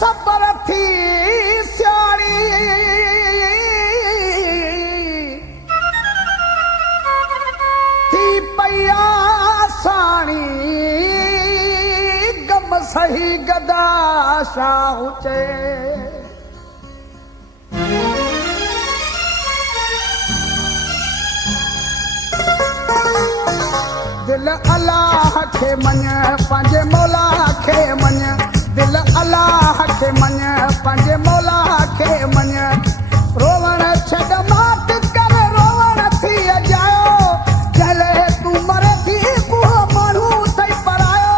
सबर थी सियाणी थी पया साणी गम सही गदा शाह चे दिल अल्लाह के मन पंहिंजे मौला के मन दिल अल्लाह के मन पंहिंजे मौला के मन रोवण छॾ मात कर रोवण थी अजायो जले तू मरे थी उहो माण्हू थई परायो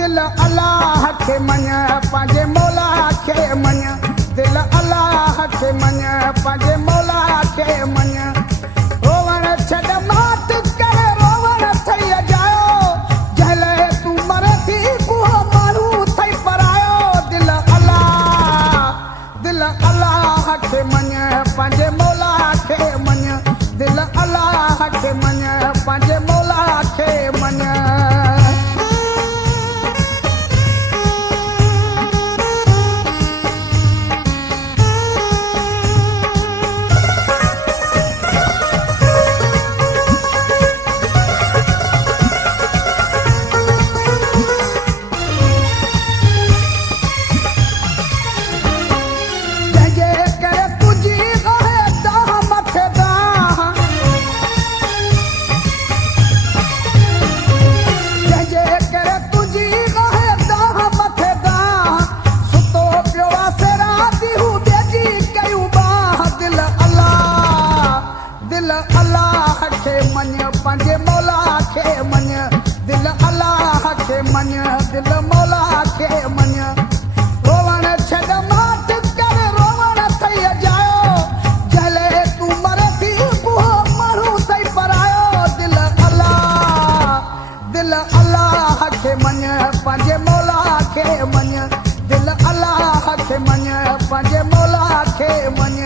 दिल अल्लाह के मन पंहिंजे मौला के मन दिल अल्लाह के मन पंहिंजे मौला के मन रोवण छॾ मात कर रोवण थई अजायो जले तू मरे थी उहो माण्हू थई परायो दिल अल्लाह के मन पंहिंजे मौला के मन दिल अल्लाह के मन पंहिंजे मौला के मन पंहिंजे मौला के मन दिल अल्लाह के मन दिल मौला के मन रोवण छॾ मात कर रोवण थई अजायो जले तू मरे थी उहो माण्हू थई परायो दिल अल्लाह के मन पंहिंजे मौला के मन दिल अल्लाह के मन पंहिंजे मौला के मन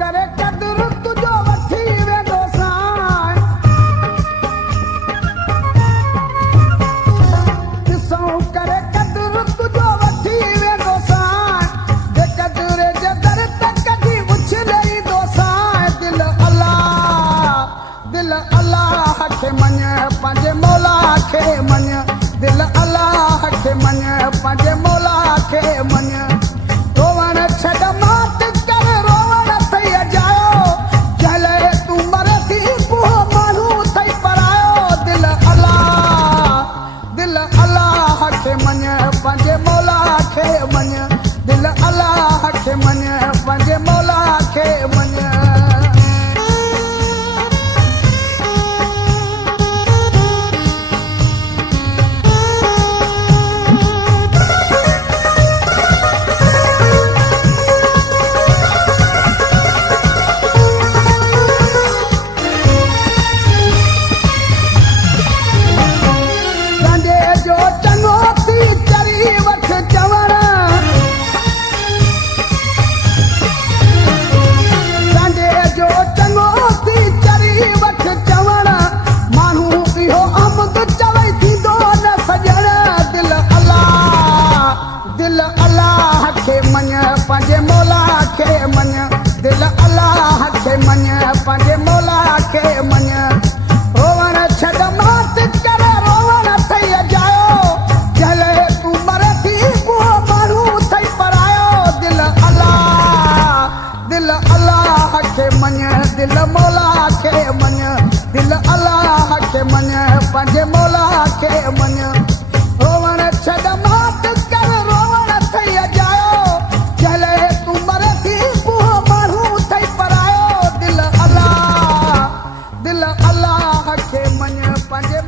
करे कदर तुझो वठी वेंदो साईं ॾिसो करे कदर तुझो वठी वेंदो साईं जे कदर जे दर ते कढी उछले ईंदो साईं दिल अल्लाह के मन पंहिंजे मौला के मन दिल अल्लाह के मन पंहिंजे मौला के मन रोवण छॾ मात कर रोवण थई अजायो जले तू मरे थी उहो माण्हू थई परायो दिल अल्लाह के मन पंहिंजे मौला के मन दिल अल्लाह के मन पंहिंजे मौला के मन पंहिंजे मौला के मन दिल अल्लाह के मन पंहिंजे मौला के मन रोवण छॾ मात कर रोवण थई अजायो जले तू मरे थी उहो माण्हू थई परायो दिल अल्लाह के मन दिल मौला के मन दिल अल्लाह के मन पंहिंजे मौला के मन रोवण छॾ मात कर रोवण थई अजायो जले तू मरे थी उहो माण्हू थई परायो दिल अल्लाह के मन पंहिंजे